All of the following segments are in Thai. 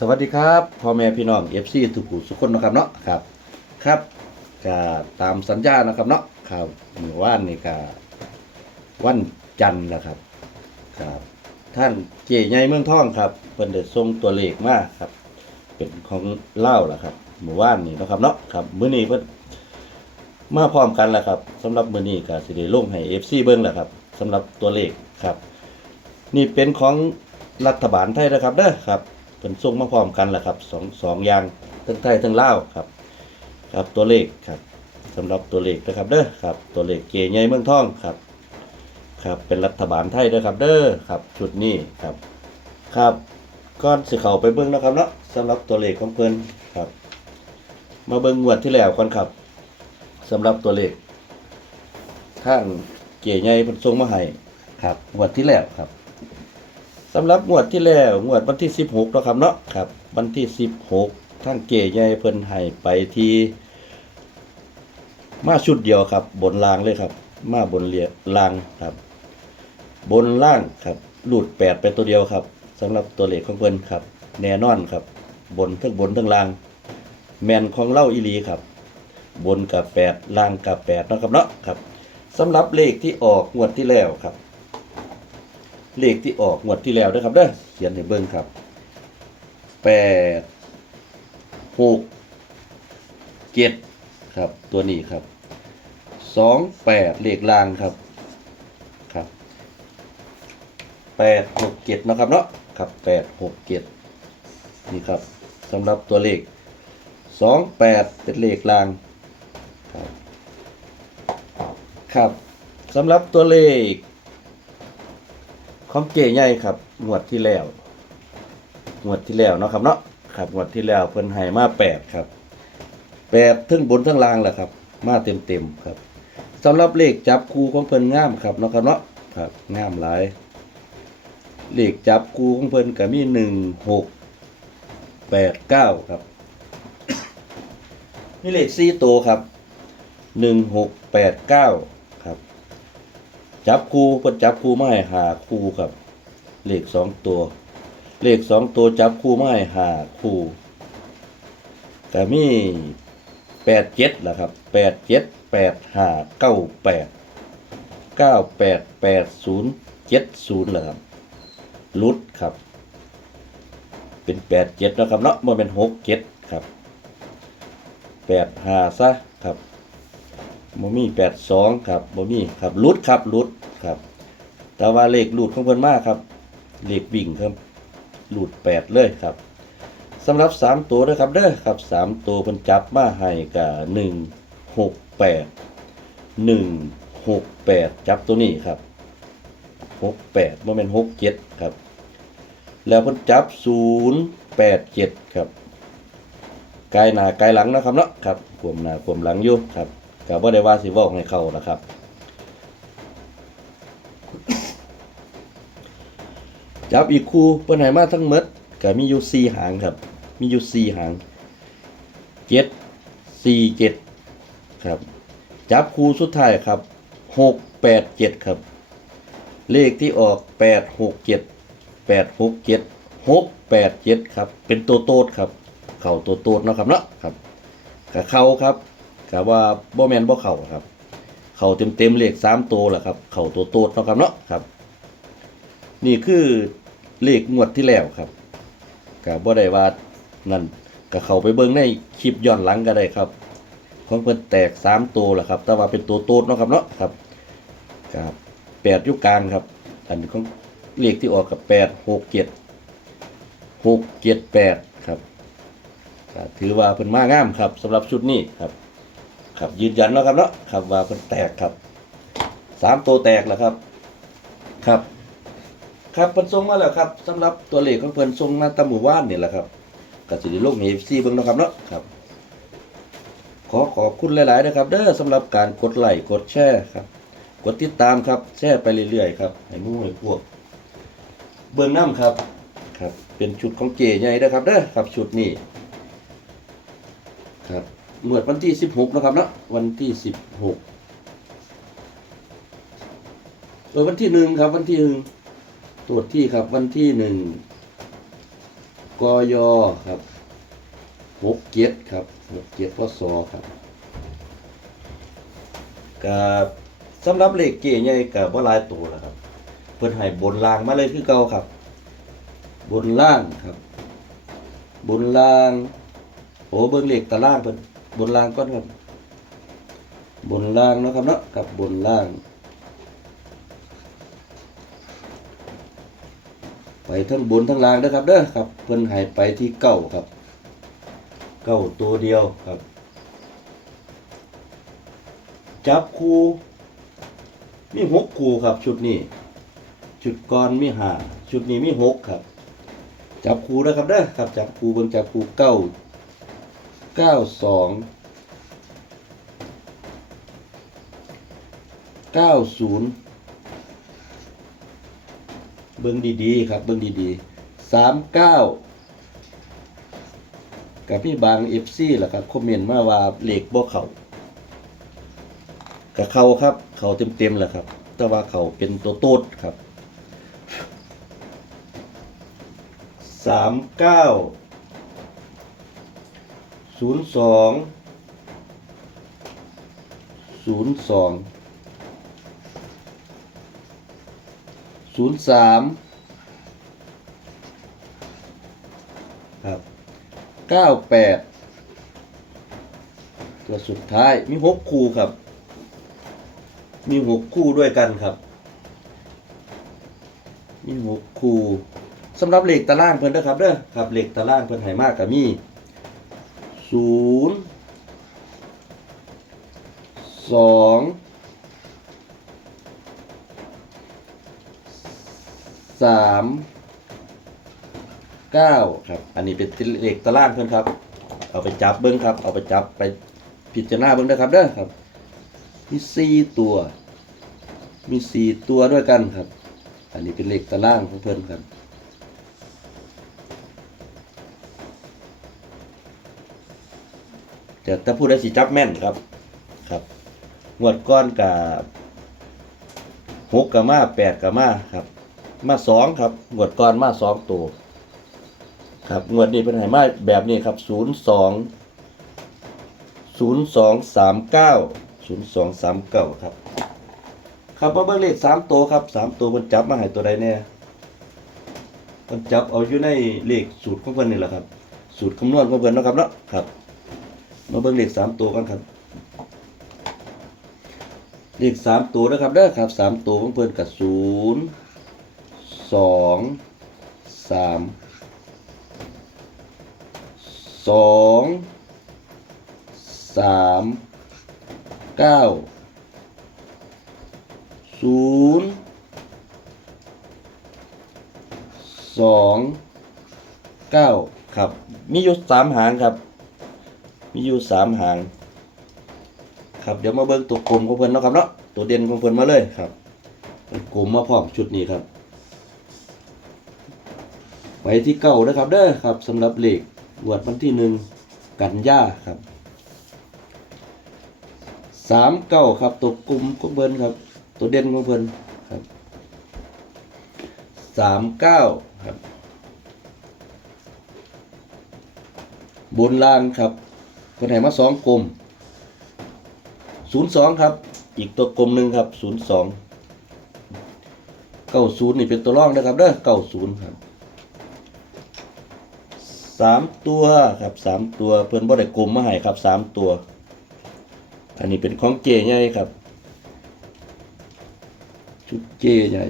สวัสดีครับพ่อแม่พี่น้องเอฟซีทุกผู้ทุกคนนะครับเนาะครับครับก็ตามสัญญานะครับเนาะครับเมื่อวานนี่ก็วันจันทร์นะครับครับท่านเก๋ใหญ่เมืองทองครับเพิ่นได้ส่งตัวเลขมาครับ เป็นของเล่าล่ะครับเมื่อวานนี่นะครับเนาะครับมื้อนี้เพิ่นมาพร้อมกันแล้วครับสำหรับมื้อนี้ก็สิได้ลงให้ FC เบิ่งแล้วครับสำหรับตัวเลขครับ นี่เป็นของรัฐบาลไทยนะครับเด้อครับ เป็นส่งมาพร้อมกันแหละครับสองสองอย่างทั้งไทยทั้งลาวครับ ครับตัวเลขครับสำหรับตัวเลขนะครับเด้อครับ ตัวเลขเกใหญ่เมืองทองครับ ครับเป็นรัฐบาลไทยเด้อครับ เด้อครับชุดนี้ครับ ครับก่อนสิเข้าไปเบิ่งนะครับเนาะสำหรับตัวเลขของเพิ่นครับ มาเบิ่งงวดที่แล้วก่อนครับสำหรับตัวเลขท่านเก๋ใหญ่เพิ่นส่งมาให้ครับงวดที่แล้วครับ สำหรับงวดที่แล้วงวดวันที่ 16เนาะครับเนาะครับ วันที่ 16ท่านเก๋ใหญ่เพิ่นให้ไปที่มาชุดเดียวครับ บนรางเลยครับ มาบนเรียรางครับ บนล่างครับหลุดแปดไปตัวเดียวครับสำหรับตัวเลขของเพิ่นครับ แน่นอนครับ บนทั้งบนทั้งล่าง แมนของเล่าอีลีครับ บนกับแปดล่างกับแปดเนาะครับเนาะครับสำหรับเลขที่ออกงวดที่แล้วครับ เลขที่ออกงวดที่แล้วนะครับเด้อเขียนให้เบิ่งครับแปดหกเจ็ดครับตัวนี้ครับสองแปดเลขลางครับครับแปดหกเจ็ดนะครับเนาะครับแปดหกเจ็ดนี่ครับสำหรับตัวเลขสองแปดเป็นเลขลางครับครับสำหรับตัวเลข ของเก๋ใหญ่ครับงวดที่แล้วงวดที่แล้วเนาะครับเนาะครับงวดที่แล้วเพิ่นให้มาแปดครับแปดทั้งบนทั้งล่างแหละครับ มาเต็มเต็มครับสำหรับเลขจับคู่ของเพิ่นงามครับเนาะครับเนาะครับงามหลายเลขจับคู่ของเพิ่นก็มีหนึ่งหกแปดเก้าครับนี่เลขสี่ตัวครับหนึ่งหกแปดเก้า จับคู่เพิ่นจับคู่มาให้หาคู่ครับเลขสองตัว เลขสองตัวจับคู่มาให้หาคู่ก็มีแปดเจ็ดละครับแปดเจ็ดแปดห้าเก้าแปดเก้าแปดแปดศูนย์เจ็ดศูนย์ละครับลุดครับ เป็นแปดเจ็ดนะครับเนาะมันเป็นหกเจ็ดครับแปดห้าซะครับ บ่มีแปดสองครับบ่มีครับลุดครับลุดครับ แต่ว่าเลขลูดของเพิ่นมากครับเลขวิ่งครับลูดแปดเลยครับสำหรับสามตัวนะครับเด้อครับสามตัวเพิ่นจับมาให้กับหนึ่งหกแปดหนึ่งหกแปดจับตัวนี้ครับหกแปดบ่แม่นหกเจ็ดครับ แล้วเพิ่นจับศูนย์แปดเจ็ดครับกายหน้ากายหลังนะครับเนาะครับขวมหน้าขวมหลังอยู่ครับ ก็บ่ได้ว่าสิเว้าให้เขานะครับ จับอีกคู่เปิ้นให้มาทั้งหมดก็มีอยู่4หางครับ มีอยู่4หาง7 4 7ครับ จับคู่สุดท้ายครับ6 8 7ครับ เลขที่ออก8 6 7 8 6 7 6 8 7ครับ เป็นตัวโตดครับ เข้าตัวโตดนะครับเนาะครับก็เข้าครับ ก็ว่าบ่แมนบ่เข่าครับ เข่าเต็มเต็มเลขสามตัวแหละครับ เข่าตัวโตดเนาะครับเนาะครับ นี่คือเลขงวดที่แล้วครับก็บ่ได้ว่านั่นก็เข้าไปเบิ่งในคลิปย้อนหลังก็ได้ครับของเพิ่นแตกสามตัวแหละครับ แต่ว่าเป็นตัวโตดเนาะครับเนาะครับครับแปดยู่กลางครับ อันนี้ของเลขที่ออกกับแปดหกเจ็ดหกเจ็ดแปดครับถือว่าเพิ่นมากงามครับสำหรับชุดนี้ครับ ครับยืนยันแล้วครับเนาะครับว่าเพิ่นแตกครับสามตัวแตกแล้วครับ ครับ ครับเพิ่นส่งมาแล้วครับสำหรับตัวเลขของเพิ่นส่งมาตาหมู่บ้านนี่แหละครับกสิได้ลงให้ FC เบิ่งนะครับเนาะครับ ขอขอบคุณหลายๆนะครับ เด้อสำหรับการกดไลค์กดแชร์ครับ กดติดตามครับ แชร์ไปเรื่อยๆครับให้หมู่ให้พวก เบิ่งน้ำครับครับ เป็นชุดของเก๋ใหญ่เด้อครับเด้อครับชุดนี้ครับ เมื่อวันที่สิบหกนะครับเนาะวันที่สิบหกเออวันที่หนึ่งครับ วันที่หนึ่งตรวจที่ครับ วันที่หนึ่งกอยอครับหกเจ็ดครับหกเจ็ดพศครับกับสำหรับเลขเก๋ใหญ่กับว่าลายตัวแล้วครับ เพิ่นให้บนล่างมาเลยคือเก่าครับ บนล่างครับ บนล่างโอ้เบิ่งเลขตารางเพิ่น บนล่างก่อนครับ บนล่างนะครับเนาะกับบนล่าง ไปทั้งบนทั้งล่างเด้อครับเด้อครับ เพิ่นให้ไปที่เก้าครับ เก้าตัวเดียวครับ จับคู่มีหกคู่ครับ ชุดนี้ชุดก่อนมีห้าชุดนี้มีหกครับ จับคู่นะครับเด้อครับ จับคู่เบิ่งจับคู่เก้า เก้าสองเก้าศูนย์เบิ่งดีๆครับเบิ่งดีๆสามเก้ากับพี่บางเอฟซีแหละครับคอมเมนต์มาว่าเลขบ่เขากับเขาครับ เขาเต็มๆแหละครับ แต่ว่าเขาเป็นตัวโตดครับสามเก้า ศูนย์สองศูนย์สองศูนย์สามครับเก้าแปดตัวสุดท้ายมีหกคู่ครับ มีหกคู่ด้วยกันครับ มีหกคู่สำหรับเหล็กตารางเพิ่นเด้อครับเด้อครับเหล็กตารางเพิ่นให้มากกับมี ศูนย์สองสามเก้าครับ อันนี้เป็นเล็กตารางเพิ่อนครับ เอาไปจับเบิ้งครับ เอาไปจับไปพิจารณาเบิ้งด้อครับเด้อครับ มีสี่ตัว มีสี่ตัวด้วยกันครับ อันนี้เป็นเล็กตารางของเพิ่อนครับ แต่ถ้าพูดได้สิจับแม่นครับ ครับงวดก้อนกับหกกับมาแปดกับมาครับ มาสองครับงวดก้อนมาสองตัวครับงวดนี้เป็นไหมาแบบนี้ครับศูนย์สองศูนย์สองสามเก้าศูนย์สองสามเก้าครับ ครับมาเบิ่งเลขสามตัวครับสามตัวมันจับมาให้ตัวใดแน่มันจับเอาอยู่ในเลขสูตรของเพิ่นนี่แหละครับ สูตรคำนวณของเพิ่นนะครับเนาะครับ มาเบิ่งเลขสามตัวกันครับ เลขสามตัวนะครับเด้อครับสามตัวของเพิ่นกับศูนย์สองสามสองสามเก้าศูนย์สองเก้าครับ มีอยู่สามหางครับ มีอยู่สามหาง ครับเดี๋ยวมาเบิ่งตัวกลมของเพิ่อนเนาะครับเนาะตัวเด่นของเพิ่อนมาเลยครับกลมมาพร้อมชุดนี้ครับ ไปที่เก้านะครับเด้อครับสำหรับเหลขงวดวันที่หนึ่งกันยาครับสามเก้าครับตัวกลุ่มของเพิ่นครับ ตัวเด่นของเพิ่นครับสามเก้าครับ บนล่างครับ เพิ่นให้มาสองกลมศูนย์สองครับ อีกตัวกลมหนึ่งครับศูนย์สองเก้าศูนย์นี่เป็นตัวร่องนะครับเด้อเก้าศูนย์ครับสามตัวครับสามตัวเพิ่อนบ่ได้กลมมาให้ครับสามตัว อันนี้เป็นของเจใหญ่ครับ ชุดเจใหญ่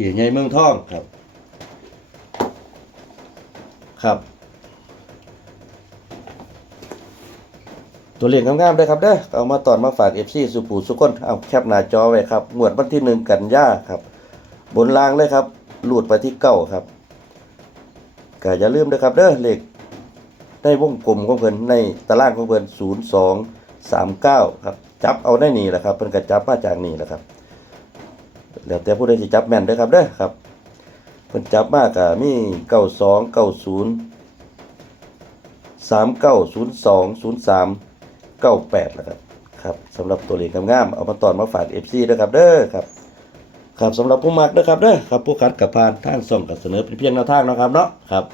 กียร์ใหญ่เมืองทองครับ ครับ ตัวเลขงามๆเลยครับเด้อเอามาตอนมาฝากเอฟซีสุปูสุกคนเอาแคปหน้าจอไว้ครับงวดวันที่หนึ่งกันยาครับ บนล่างเลยครับหลุดไปที่เก้าครับก็อย่าลืมนะครับเด้อเลขในวงกลมของเพิ่นในตารางของเพิ่นศูนย์สองสามเก้าครับ จับเอาได้นี่แหละครับเพิ่นก็จับมาจากนี่แหละครับ แล้วแต่ผู้ใดสิจับแม่นเด้อครับเด้อครับเพิ่นจับมากก็มีเก้าสองเก้าศูนย์สามเก้าศูนย์สองศูนย์สามเก้าแปดนะครับครับสำหรับตัวเลขงามๆเอามาตอนมาฝากเอฟซีนะครับเด้อครับครับสำหรับผู้มักนะครับเด้อครับผู้คัดกับพานทางส่งกับเสนอเป็นเพียงแนวทางนะครับเนาะครับ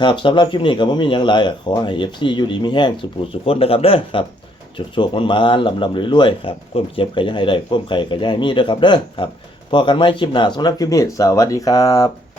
ครับสำหรับคลิปนี้ก็บ่มีหยังหลายอะขอให้ FC อยู่ดีมีแห้งสุขสุขคนนะครับเด้อครับ โชคๆมันมาลำลำรวยๆครับควมเจ็บก็อย่าให้ได้ควมไข่ก็อย่าให้มีเด้อครับเด้อครับพอกันไหมคลิปหน้าสำหรับคลิปนี้ สวัสดีครับ